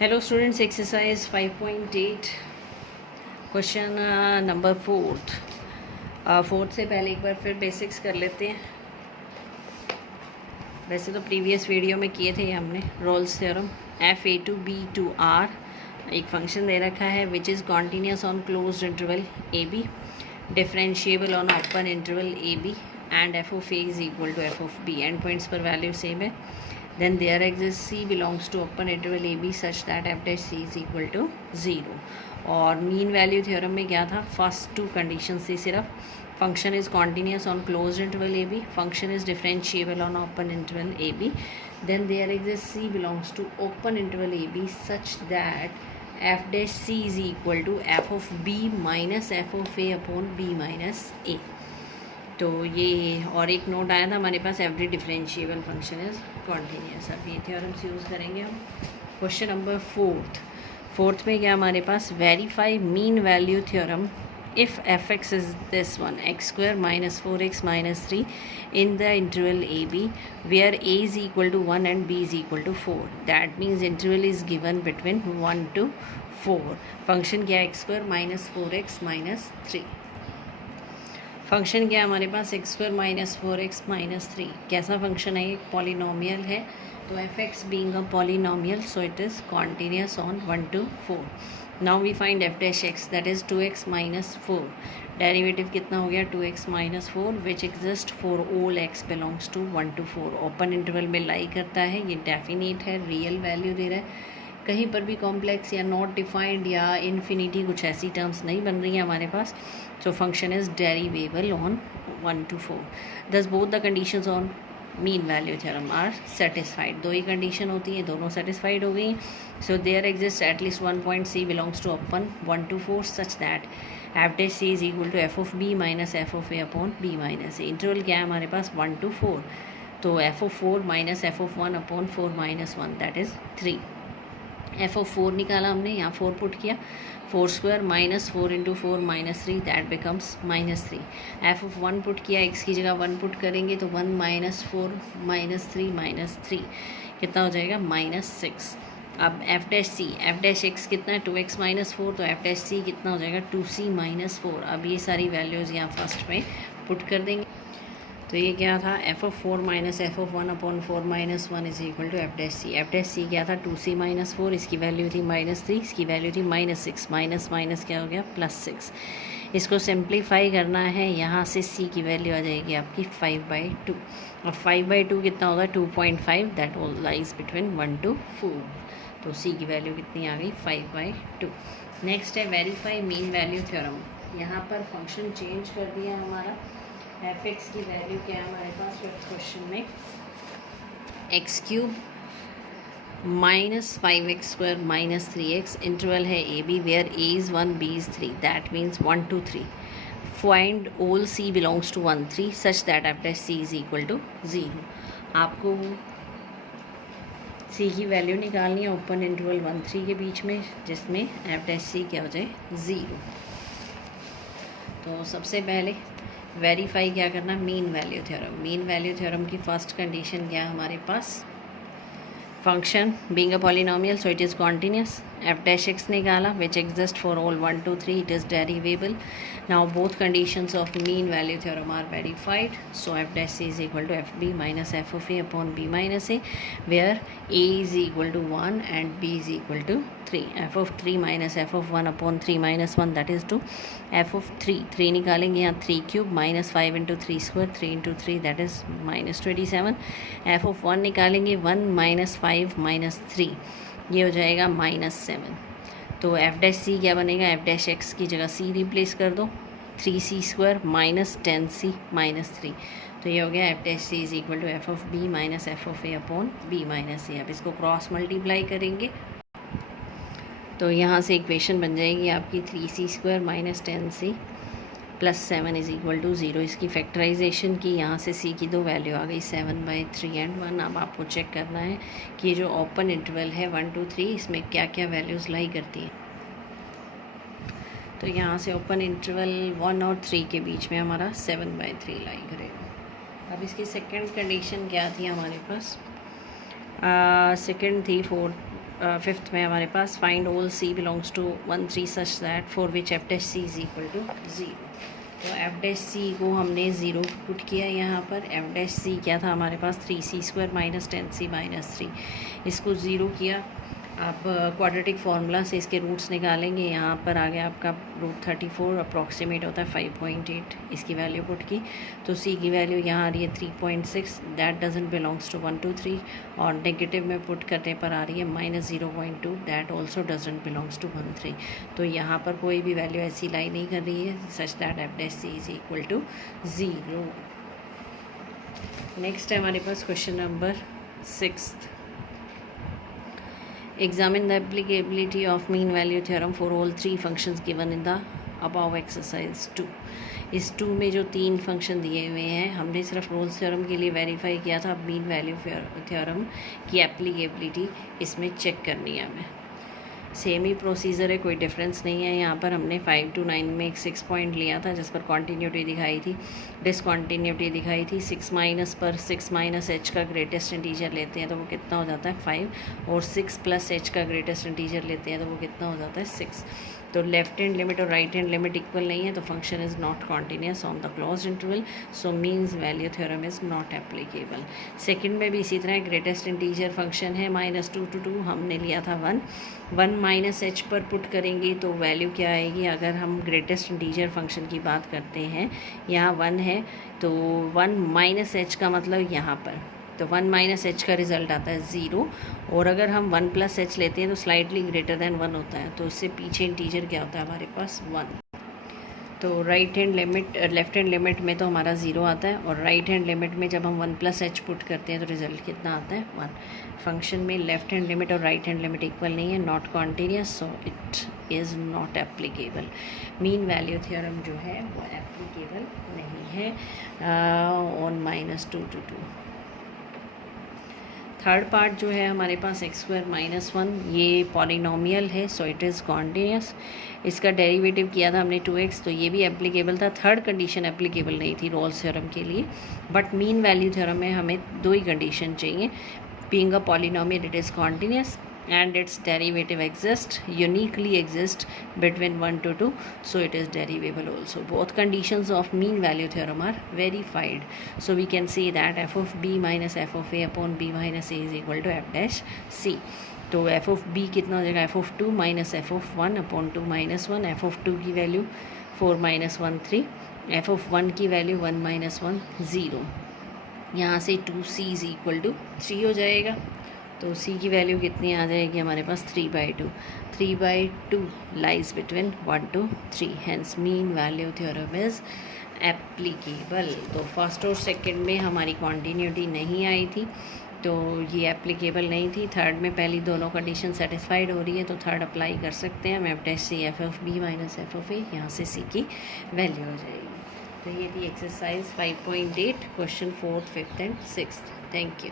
Hello students, exercise 5.8 question number fourth से पहले एक बार फिर बेसिक्स कर लेते हैं। वैसे तो प्रीवियस वीडियो में किए थे ये हमने। रोल्स थ्योरम, f(a)(b)(r) एक फंक्शन दे रखा है which is continuous on closed interval A b, differentiable on open interval A b and f of a is equal to f of b। End points पर वैल्यू सेम है। Then there exists C belongs to open interval AB such that f dash C is equal to 0। और mean value theorem में क्या था, first to condition थी सिर्फ। Function is continuous on closed interval A b, function is differentiable on open interval A b. Then there exist C belongs to open interval a b such that f dash C is equal to f of b minus f of a upon b minus a। तो ये और एक note आया था हमारे पास, every differentiable function is continuous. अब ये थ्योरम्स यूज़ करेंगे हम। क्वेश्चन नंबर फोर्थ में क्या हमारे पास, verify mean value theorem if F X is this one x² minus 4x minus 3 in the interval A B where a is equal to 1 and b is equal to 4। That means interval is given between 1 to 4। Function क्या है, x² minus 4x minus 3। Function क्या है हमारे पास, x² minus 4x minus 3। कैसा function है, एक polynomial है। तो f x being a polynomial so it is continuous on 1 to 4। Now we find f dash x that is 2x minus 4। Derivative कितना हो गया, 2x minus 4 which exist for all x belongs to 1 to 4। Open interval में lie करता है, ये definite है, real value दे रहा है। कहीं पर भी कॉम्प्लेक्स या नॉट डिफाइंड या इन्फिनिटी कुछ ऐसी टर्म्स नहीं बन रही हैं हमारे पास। So function is derivable on 1 to 4। Thus both the conditions on mean value theorem are satisfied. दो ही कंडीशन होती हैं, दोनों सेटिस्फाइड हो गई। So there exist at least one point C belongs to open 1 to 4 such that f dash C is equal to f of b minus f of a upon b minus a। Interval क्या है हमारे पास, 1 to 4। तो f of 4 minus f of 1 upon 4 minus 1 that is 3। f of 4 निकाला हमने, यहाँ 4 put किया, 4² minus 4 into 4 minus 3 that becomes -3। f of 1 put किया, x की जगह 1 पुट करेंगे तो 1 minus 4 minus 3 minus 3 कितना हो जाएगा, -6। अब f dash x कितना है, 2x minus 4, तो f dash c कितना हो जाएगा, 2c minus 4। अब ये सारी वैल्यूज़ यहाँ फर्स्ट में पुट कर देंगे। तो ये क्या था, f of 4 minus f of 1 upon 4 minus 1 is equal to f dash c। f dash c क्या था, 2c minus 4, इसकी वैल्यू थी -3, इसकी वैल्यू थी -6, माइनस माइनस क्या हो गया, +6। इसको सिंप्लीफाई करना है, यहाँ से c की वैल्यू आ जाएगी आपकी 5/2। अब 5/2 कितना होगा, 2.5, that all lies between 1 to 4। तो c की वैल्यू कितनी आ गई, 5/2। नेक्स्ट है वेरीफाई मीन वैल्यू थ्योरम। यहाँ पर फंक्शन चेंज कर दिया हमारा। एफ एक्स की वैल्यू क्या है हमारे पास फिफ्थ क्वेश्चन में, x³ minus 5x² minus 3x। Interval है a B where a is 1 b is 3 that means 1 to 3। Find all c belongs to 1 3 such that f dash c is equal to 0। आपको c की value निकालनी है open interval 1 3 के बीच में, जिसमें f dash c क्या हो जाए, 0। तो सबसे पहले वेरीफाई क्या करना, mean value theorem. Mean value theorem की फर्स्ट कंडीशन क्या है हमारे पास, function being a polynomial so it is continuous. f dash x निकाला which exist for all 1 to 3, it is derivable. Now both conditions of mean value theorem are verified. So f dash c is equal to f b minus f of a upon b minus a where a is equal to 1 and b is equal to 3। f of 3 minus f of 1 upon 3 minus 1 that is 2। f of 3 निकालेंगे यहाँ 3³ minus 5 into 3² 3 into 3 that is -27। f of 1 निकालेंगे 1 minus 5 minus 3, ये हो जाएगा -7। तो f dash c क्या बनेगा, f dash x की जगह c रिप्लेस कर दो, 3c² माइनस 10c माइनस 3। तो ये हो गया f dash c is equal to f of b minus f of a upon b minus a। अब इसको क्रॉस मल्टीप्लाई करेंगे तो यहाँ से इक्वेशन बन जाएगी आपकी 3c² minus 10c plus 7 is equal to 0। इसकी फैक्टराइजेशन की, यहाँ से c की दो वैल्यू आ गई 7/3 एंड 1। अब आपको चेक करना है कि ये जो ओपन इंटरवल है 1 to 3, इसमें क्या क्या वैल्यूज़ लाई करती हैं। तो यहाँ से ओपन इंटरवल 1 और 3 के बीच में हमारा 7/3 लाई करेगा। अब इसकी सेकंड कंडीशन क्या थी हमारे पास, सेकंड थी फिफ्थ में हमारे पास find all C belongs to 1 3 such that for which F dash C is equal to 0। तो एफ डैश सी को हमने 0 पुट किया यहाँ पर। एफ डैश सी क्या था हमारे पास 3c² माइनस 10c माइनस 3, इसको 0 किया। आप क्वाड्रेटिक फार्मूला से इसके रूट्स निकालेंगे। यहाँ पर आ गया आपका रूट 34, अप्रॉक्सीमेट होता है 5.8, इसकी वैल्यू पुट की तो सी की वैल्यू यहाँ आ रही है 3.6, दैट डजंट बिलोंग्स टू 1 2 3। और नेगेटिव में पुट करने पर आ रही है -0.2, that also doesn't belongs to 1 3। तो यहाँ पर कोई भी वैल्यू ऐसी लाई नहीं कर रही है such that f dash C is equal to 0। Next है हमारे पास question number 6। Examine the applicability of mean value theorem for all 3 functions given in the above exercise 2। इस 2 में जो 3 फंक्शन दिए हुए हैं हमने सिर्फ रोल्स थ्योरम के लिए वेरीफाई किया था। मीन वैल्यू थ्योरम की एप्लीकेबिलिटी इसमें चेक करनी है हमें। सेम ही प्रोसीजर है, कोई डिफरेंस नहीं है। यहाँ पर हमने 5 to 9 में एक 6 पॉइंट लिया था जिस पर कॉन्टीन्यूटी दिखाई थी, डिसकॉन्टीन्यूटी दिखाई थी। 6 माइनस पर 6 माइनस एच का ग्रेटेस्ट इंटीजर लेते हैं तो वो कितना हो जाता है 5, और 6 प्लस एच का ग्रेटेस्ट इंटीजर लेते हैं तो वो कितना हो जाता है 6। तो लेफ्ट हैंड लिमिट और राइट हैंड लिमिट इक्वल नहीं है तो function is not continuous on the closed interval, so means value theorem is not applicable. Second में भी इसी तरह ग्रेटेस्ट इंटीजर फंक्शन है -2 to 2, हमने लिया था 1 माइनस एच पर पुट करेंगे तो वैल्यू क्या आएगी। अगर हम ग्रेटेस्ट इंटीजर फंक्शन की बात करते हैं, यहाँ 1 है तो 1 माइनस एच का मतलब यहाँ पर, तो 1 माइनस एच का रिजल्ट आता है 0। और अगर हम 1 प्लस एच लेते हैं तो स्लाइटली ग्रेटर देन 1 होता है, तो उससे पीछे इंटीजर क्या होता है हमारे पास 1। तो right hand limit left hand limit में तो हमारा 0 आता है, और राइट हैंड लिमिट में जब हम 1 प्लस एच पुट करते हैं तो रिजल्ट कितना आता है 1। फंक्शन में लेफ्ट हैंड लिमिट और राइट हैंड लिमिट इक्वल नहीं है, not continuous, so it is not applicable. Mean value theorem जो है वो एप्लीकेबल नहीं है ऑन -2 to 2। थर्ड पार्ट जो है हमारे पास x² - 1, ये पॉलिनोमियल है सो इट इज़ कॉन्टीन्यूस। इसका डेरिवेटिव किया था हमने 2x, तो ये भी एप्लीकेबल था। थर्ड कंडीशन एप्लीकेबल नहीं थी रोल्स थ्योरम के लिए, बट मीन वैल्यू थ्योरम में हमें 2 ही कंडीशन चाहिए। Being a polynomial it is continuous and its derivative uniquely exist between 1 to 2, so it is derivable also. Both conditions of mean value theorem are verified, so we can say that f of b minus f of a upon b minus a is equal to f dash c। तो f of b कितना हो जाएगा, f of 2 minus f of 1 upon 2 minus 1। f of 2 की value 4 minus 1 3, f of 1 की value 1 minus 1 0। यहाँ से 2c is equal to 3 हो जाएगा, तो c की वैल्यू कितनी आ जाएगी हमारे पास 3/2। 3/2 lies between 1 to 3, hence mean value theorem is applicable. तो फर्स्ट और सेकंड में हमारी कॉन्टीन्यूटी नहीं आई थी तो ये एप्लीकेबल नहीं थी। थर्ड में पहली दोनों कंडीशन सेटिस्फाइड हो रही है तो थर्ड अप्लाई कर सकते हैं। F dash C F of B minus F of A, यहाँ से सी की वैल्यू हो जाएगी। तो ये थी exercise 5.8 question 4th 5th and 6th। Thank you.